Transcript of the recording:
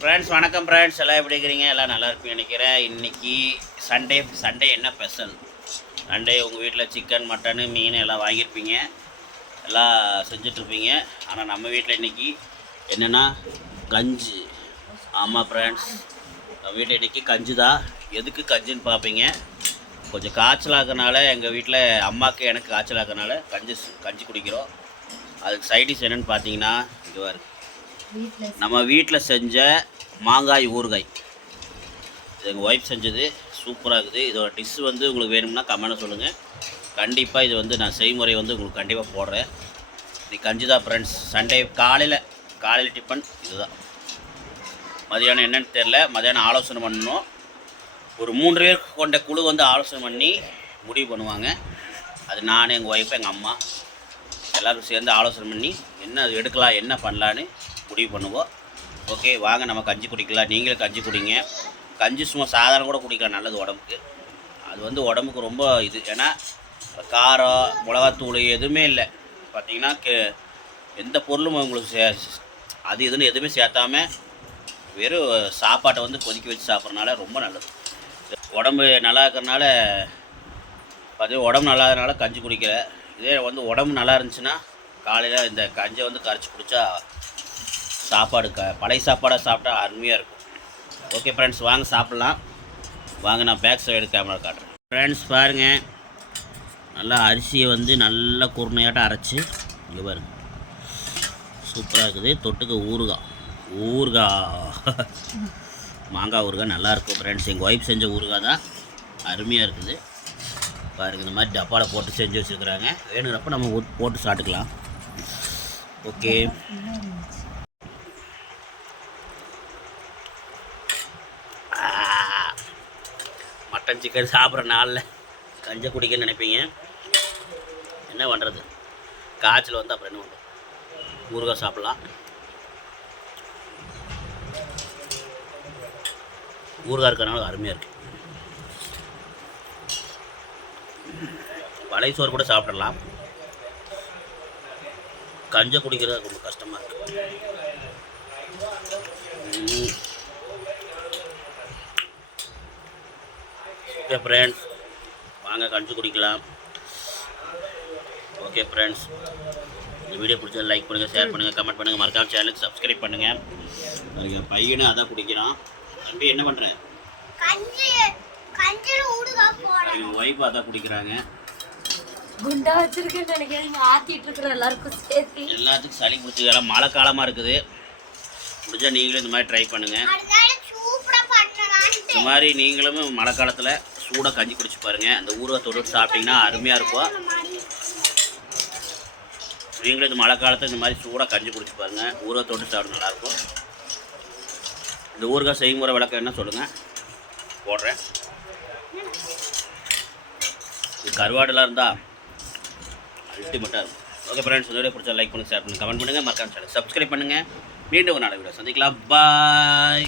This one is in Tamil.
ஃப்ரெண்ட்ஸ் வணக்கம் ஃப்ரெண்ட்ஸ் எல்லாம் எப்படி இருக்கிறீங்க? எல்லாம் நல்லா இருப்பீங்க நினைக்கிறேன். இன்னைக்கு சண்டே சண்டே என்ன ஸ்பெஷல் சண்டே உங்கள் வீட்டில் சிக்கன் மட்டனு மீன் எல்லாம் வாங்கியிருப்பீங்க. எல்லாம் செஞ்சிட்ருப்பீங்க. ஆனால் நம்ம வீட்டில் இன்றைக்கி என்னென்னா கஞ்சி. ஆமாம் ஃப்ரெண்ட்ஸ் நம்ம வீட்டில் இன்றைக்கி கஞ்சி தான் எதுக்கு கஞ்சின்னு பார்ப்பீங்க? கொஞ்சம் காய்ச்சலாகனால எங்கள் வீட்டில் அம்மாவுக்கு எனக்கு காய்ச்சலாகனால கஞ்சி கஞ்சி குடிக்கிறோம். அதுக்கு சைடிஷ் என்னென்னு பார்த்தீங்கன்னா இதுவாக இருக்குது நம்ம வீட்டில் செஞ்ச மாங்காய் ஊறுகாய். இது எங்கள் ஒய்ஃப் செஞ்சது. சூப்பராக இருக்குது. இதோட டிஷ் வந்து உங்களுக்கு வேணும்னா கமெண்ட்டில் சொல்லுங்கள் கண்டிப்பாக இது வந்து நான் செய்முறை வந்து உங்களுக்கு கண்டிப்பாக போடுறேன். நீ கஞ்சி தான் ஃப்ரெண்ட்ஸ் சண்டே காலையில் காலையில் டிஃபன் இதுதான். மதியானம் என்னென்னு தெரில மதியானம் ஆலோசனை பண்ணணும். ஒரு மூன்று பேர் கொண்ட குழு வந்து ஆலோசனை பண்ணி முடிவு பண்ணுவாங்க. அது நான் எங்கள் ஒய்ஃப் எங்கள் அம்மா. எல்லோரும் சேர்ந்து ஆலோசனை பண்ணி என்ன அது எடுக்கலாம் என்ன பண்ணலான்னு முடிவு பண்ணுவோம் ஓகே வாங்க நம்ம கஞ்சி குடிக்கலாம். நீங்களும் கஞ்சி குடிங்க. கஞ்சி சும்மா சாதாரண கூட குடிக்கலாம். நல்லது உடம்புக்கு. அது வந்து உடம்புக்கு ரொம்ப இது. ஏன்னா காரம் மிளகாத்தூள் எதுவுமே இல்லை. பார்த்தீங்கன்னா கே எந்த பொருளும் உங்களுக்கு சே அது இதுன்னு எதுவுமே சேர்த்தாம வெறும் சாப்பாட்டை வந்து கொதிக்க வச்சு சாப்பிட்றனால ரொம்ப நல்லது. உடம்பு நல்லா இருக்கிறனால பார்த்தீங்கன்னா உடம்பு நல்லா இருக்கிறனால கஞ்சி குடிக்கல. இதே வந்து உடம்பு நல்லா இருந்துச்சுன்னா காலையில் இந்த கஞ்சியை வந்து கரைச்சி குடித்தா சாப்பாடு க பழைய சாப்பாடாக சாப்பிட்டா அருமையாக இருக்கும். ஓகே ஃப்ரெண்ட்ஸ் வாங்க சாப்பிட்லாம். வாங்க நான் பேக் சைடு கேமரா காட்டுறேன். ஃப்ரெண்ட்ஸ் பாருங்கள் நல்லா அரிசியை வந்து நல்லா குருணையாட்டம் அரைச்சி இங்கே பாருங்க. சூப்பராக இருக்குது. தொட்டுக்க ஊறுகாய். ஊறுகாய். மாங்காய் ஊறுகாய் நல்லாயிருக்கும் ஃப்ரெண்ட்ஸ் எங்கள் ஒய்ஃப் செஞ்ச ஊறுகாய் தான் அருமையாக இருக்குது. பாருங்க இந்த மாதிரி டப்பாவில் போட்டு செஞ்சு வச்சுருக்குறாங்க. வேணுங்கிறப்ப நம்ம போட்டு சாப்பிட்டுக்கலாம். ஓகே மட்டன் சிக்கன் சாப்பிட்ற நாளில் கஞ்சை குடிக்கன்னு நினைப்பீங்க. என்ன பண்ணுறது காய்ச்சல் வந்து அப்புறம் என்ன பண்ணுறது ஊறுகாய் சாப்பிட்லாம். ஊறுகாய் இருக்கிறனால அருமையாக இருக்குது பழைய சோறு கூட சாப்பிடலாம். கஞ்சை குடிக்கிறது ரொம்ப கஷ்டமாக இருக்கு. ஓகே ஃப்ரெண்ட்ஸ் வாங்க கஞ்சி குடிக்கலாம். ஓகே ஃப்ரெண்ட்ஸ் இந்த வீடியோ பிடிச்சா லைக் பண்ணுங்கள் ஷேர் பண்ணுங்கள் கமெண்ட் பண்ணுங்கள் மறக்காம சேனலுக்கு சப்ஸ்கிரைப் பண்ணுங்கள் அதுக்கு பையனும் அதான் குடிக்கிறான். தம்பி என்ன பண்ணுற எங்கள் ஒய்ஃப் அதான் குடிக்கிறாங்க. குண்டா வச்சிருக்கேன்னு நினைக்கிறேன். ஆத்திட்டு இருக்கிற எல்லாருக்கும் சேர்த்து. எல்லாத்துக்கும் சளி பிடிச்சி எல்லாம் மழை காலமாக இருக்குது. முடிஞ்சால் நீங்களும் இந்த மாதிரி ட்ரை பண்ணுங்கள் அதனால சூப்பரா பண்ணலான்ட்டு இந்த மாதிரி நீங்களும் மழை காலத்தில் சூடாக கஞ்சி குடிச்சு பாருங்கள் அந்த ஊறுகாய் தொட்டு அருமையாக இருக்கும். நீங்களும் இந்த மழை காலத்தில் இந்த மாதிரி சூடாக கஞ்சி குடிச்சு பாருங்கள் ஊறுகாய் சாப்பிட நல்லாயிருக்கும் இந்த ஊறுகாய் செய்முறை விளக்கம் என்ன சொல்லுங்கள் போடுறேன். இது கருவாடெலாம் இருந்தால் அல்டிமேட்டாக இருக்கும். ஓகே ஃப்ரெண்ட்ஸ் இதோட பிடிச்சா லைக் பண்ணுங்கள் ஷேர் பண்ணுங்கள் கமெண்ட் பண்ணுங்கள் மறக்காம சேனல் சப்ஸ்கிரைப் பண்ணுங்கள் மீண்டும் ஒரு நாள் வீடியோ சந்திக்கலாம். பாய்